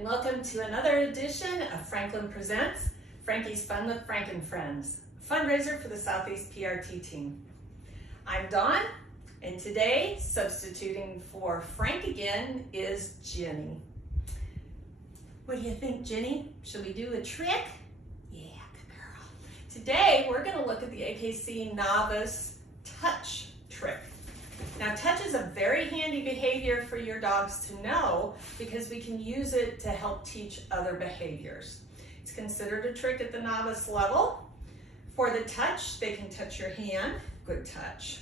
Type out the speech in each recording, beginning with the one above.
and welcome to another edition of Franklin Presents Frankie's Fun with Frank and Friends, a fundraiser for the Southeast PRT team. I'm Dawn, and today, substituting for Frank again, is Jenny. What do you think, Jenny? Should we do a trick? Yeah, good girl. Today, we're going to look at the AKC Novice touch trick. Now, touch is a very handy behavior for your dogs to know because we can use it to help teach other behaviors. It's considered a trick at the novice level. For the touch, they can touch your hand. Good touch.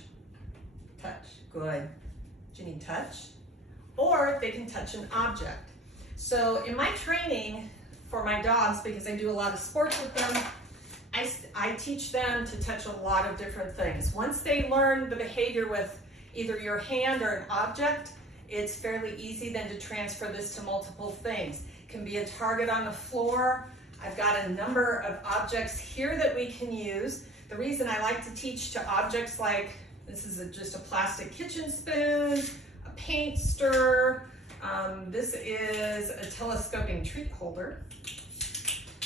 Touch. Good. Jenny, touch. Or they can touch an object. So in my training for my dogs, because I do a lot of sports with them, I teach them to touch a lot of different things. Once they learn the behavior with either your hand or an object, it's fairly easy then to transfer this to multiple things. It can be a target on the floor. I've got a number of objects here that we can use. The reason I like to teach to objects like, this is just a plastic kitchen spoon, a paint stir, this is a telescoping treat holder,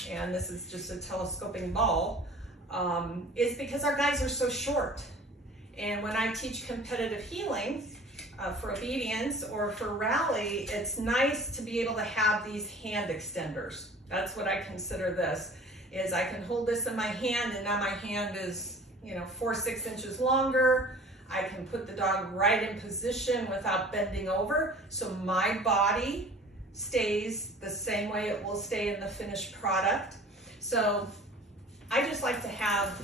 and this is just a telescoping ball, is because our guys are so short. And when I teach competitive healing for obedience or for rally, it's nice to be able to have these hand extenders. That's what I consider this, is I can hold this in my hand and now my hand is, 4-6 inches longer. I can put the dog right in position without bending over. So my body stays the same way it will stay in the finished product. So I just like to have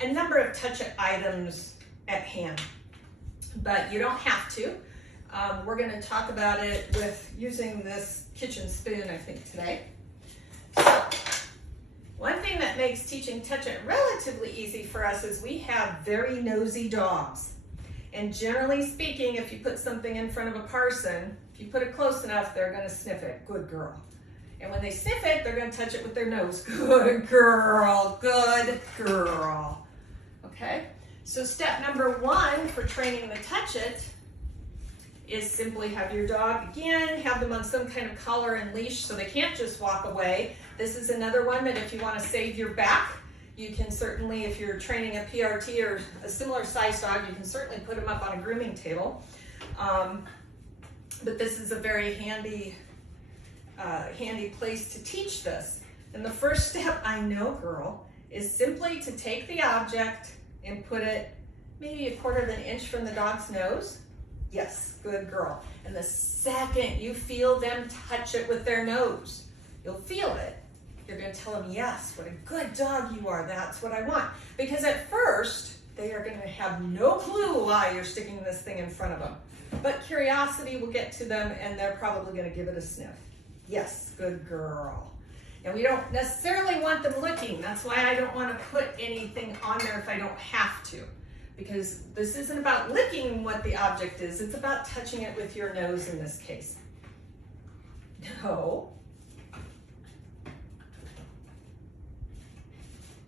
a number of touch items at hand, but you don't have to. We're going to talk about it with using this kitchen spoon, I think, today. So, one thing that makes teaching touch it relatively easy for us is we have very nosy dogs. And generally speaking, if you put something in front of a person, if you put it close enough, they're going to sniff it. Good girl. And when they sniff it, they're going to touch it with their nose. Good girl. Good girl. Okay? So step number one for training the touch it is simply have your dog, again, have them on some kind of collar and leash so they can't just walk away. This is another one that if you want to save your back, you can certainly, if you're training a PRT or a similar size dog, you can certainly put them up on a grooming table. But this is a very handy place to teach this. And the first step, I know, girl, is simply to take the object and put it maybe 1/4 of an inch from the dog's nose. Yes, good girl. And the second you feel them touch it with their nose, you'll feel it. You're going to tell them, yes, what a good dog you are. That's what I want. Because at first, they are going to have no clue why you're sticking this thing in front of them. But curiosity will get to them, and they're probably going to give it a sniff. Yes, good girl. And we don't necessarily want them licking. That's why I don't want to put anything on there if I don't have to. Because this isn't about licking what the object is. It's about touching it with your nose in this case. No.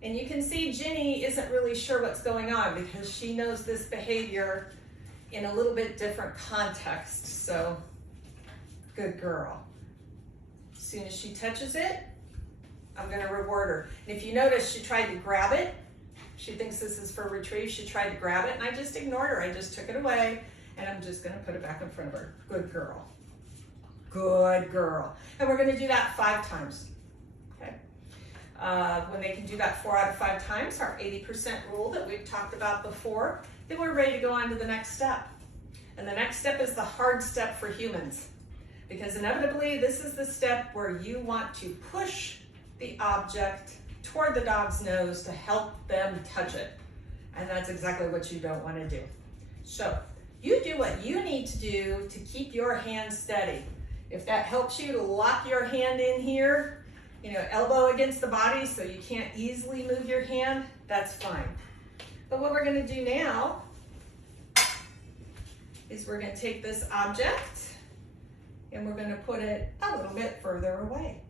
And you can see Jenny isn't really sure what's going on because she knows this behavior in a little bit different context. So, good girl. As soon as she touches it, I'm going to reward her. And if you notice, she tried to grab it. She thinks this is for retrieve. She tried to grab it, and I just ignored her. I just took it away, and I'm just going to put it back in front of her. Good girl. Good girl. And we're going to do that 5 times. Okay. When they can do that 4 out of 5 times, our 80% rule that we've talked about before, then we're ready to go on to the next step. And the next step is the hard step for humans. Because inevitably, this is the step where you want to push the object toward the dog's nose to help them touch it. And that's exactly what you don't want to do. So you do what you need to do to keep your hand steady. If that helps you to lock your hand in here, elbow against the body so you can't easily move your hand, that's fine. But what we're going to do now is we're going to take this object and we're going to put it a little bit further away.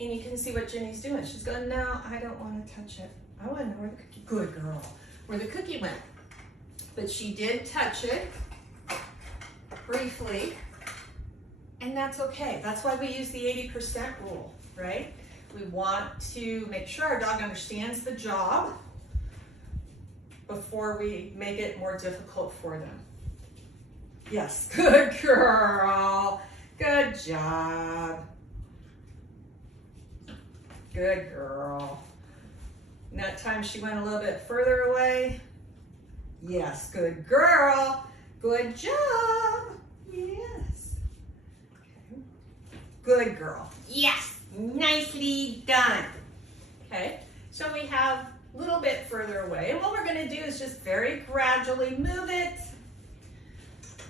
And you can see what Jenny's doing. She's going, no, I don't want to touch it. I want to know where the cookie, good girl, where the cookie went. But she did touch it briefly and that's okay. That's why we use the 80% rule, right? We want to make sure our dog understands the job before we make it more difficult for them. Yes, good girl. Good job. Good girl. And that time she went a little bit further away. Yes, good girl. Good job. Yes. Okay. Good girl. Yes, nicely done. Okay, so we have a little bit further away. And what we're going to do is just very gradually move it.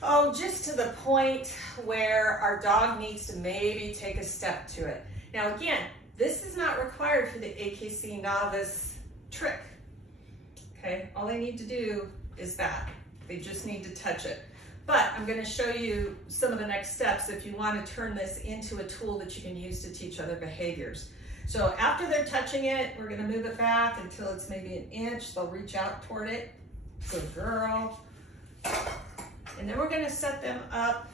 Oh, just to the point where our dog needs to maybe take a step to it. Now again, this is not required for the AKC Novice trick. Okay, all they need to do is that. They just need to touch it. But I'm going to show you some of the next steps if you want to turn this into a tool that you can use to teach other behaviors. So after they're touching it, we're going to move it back until it's maybe an inch. They'll reach out toward it. Good girl. And then we're going to set them up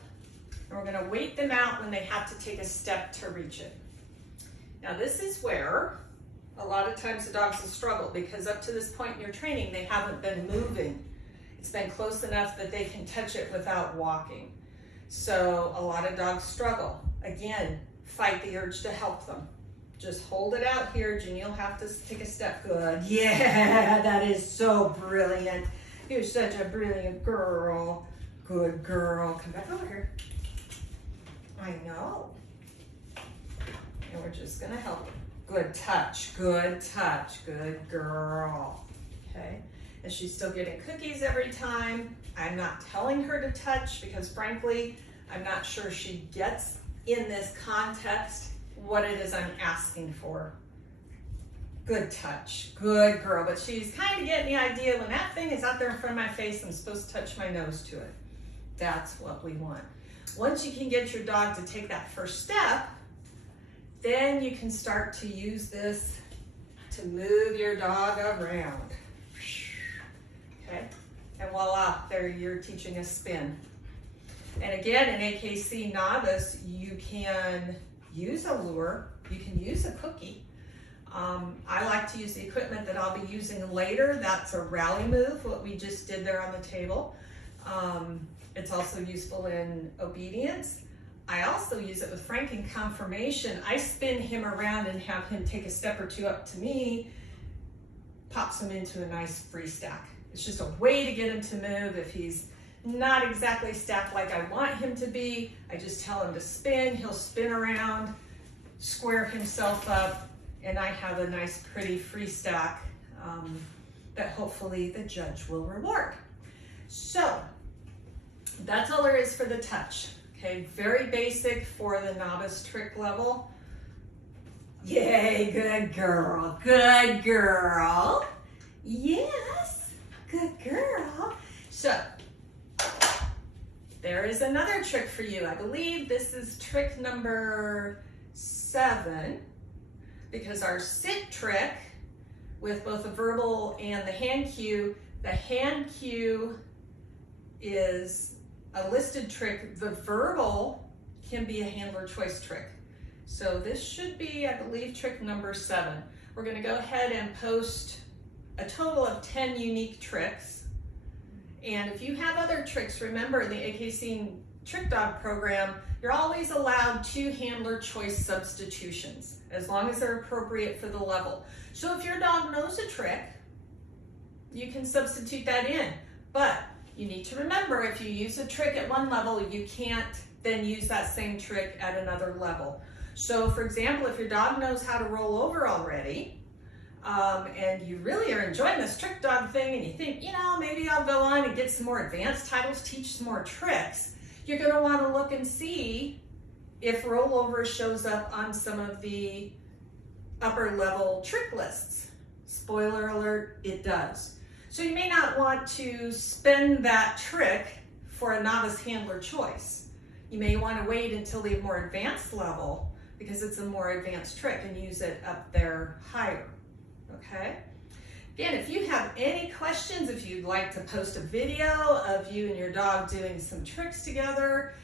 and we're going to wait them out when they have to take a step to reach it. Now this is where a lot of times the dogs will struggle because up to this point in your training, they haven't been moving. It's been close enough that they can touch it without walking. So a lot of dogs struggle. Again, fight the urge to help them. Just hold it out here, and you'll have to take a step. Good. Yeah, that is so brilliant. You're such a brilliant girl. Good girl. Come back over here. I know. And we're just gonna help her. Good touch, good touch, good girl. Okay, and she's still getting cookies every time. I'm not telling her to touch because frankly, I'm not sure she gets in this context what it is I'm asking for. Good touch, good girl, but she's kind of getting the idea when that thing is out there in front of my face, I'm supposed to touch my nose to it. That's what we want. Once you can get your dog to take that first step, then you can start to use this to move your dog around. Okay, and voila, there you're teaching a spin. And again, in AKC Novice, you can use a lure, you can use a cookie. I like to use the equipment that I'll be using later. That's a rally move, what we just did there on the table. It's also useful in obedience. I also use it with Frank in confirmation. I spin him around and have him take a step or two up to me, pops him into a nice free stack. It's just a way to get him to move. If he's not exactly stacked like I want him to be, I just tell him to spin. He'll spin around, square himself up, and I have a nice pretty free stack that hopefully the judge will reward. So that's all there is for the touch. Okay, very basic for the novice trick level. Yay, good girl, good girl. Yes, good girl. So there is another trick for you. I believe this is trick number 7, because our sit trick with both the verbal and the hand cue is a listed trick. The verbal can be a handler choice trick. So this should be, I believe, trick number 7. We're going to go ahead and post a total of 10 unique tricks. And if you have other tricks, remember in the AKC Trick Dog program, you're always allowed 2 handler choice substitutions, as long as they're appropriate for the level. So if your dog knows a trick, you can substitute that in. But you need to remember, if you use a trick at one level, you can't then use that same trick at another level. So for example, if your dog knows how to roll over already, and you really are enjoying this trick dog thing and you think, you know, maybe I'll go on and get some more advanced titles, teach some more tricks, you're going to want to look and see if rollover shows up on some of the upper level trick lists. Spoiler alert, it does. So you may not want to spend that trick for a novice handler choice. You may want to wait until the more advanced level because it's a more advanced trick and use it up there higher. Okay? Again, if you have any questions, if you'd like to post a video of you and your dog doing some tricks together,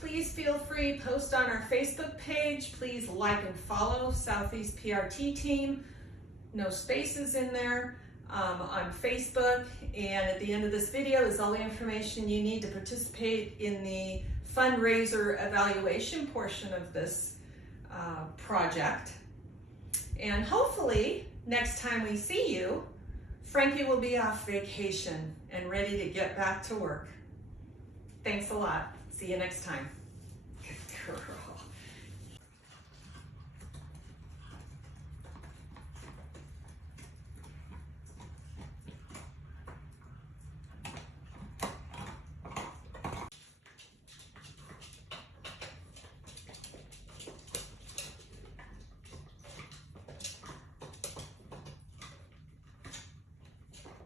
please feel free, post on our Facebook page. Please like and follow Southeast PRT team. No spaces in there on Facebook. And at the end of this video is all the information you need to participate in the fundraiser evaluation portion of this project. And hopefully next time we see you, Frankie will be off vacation and ready to get back to work. Thanks a lot. See you next time. Good girl.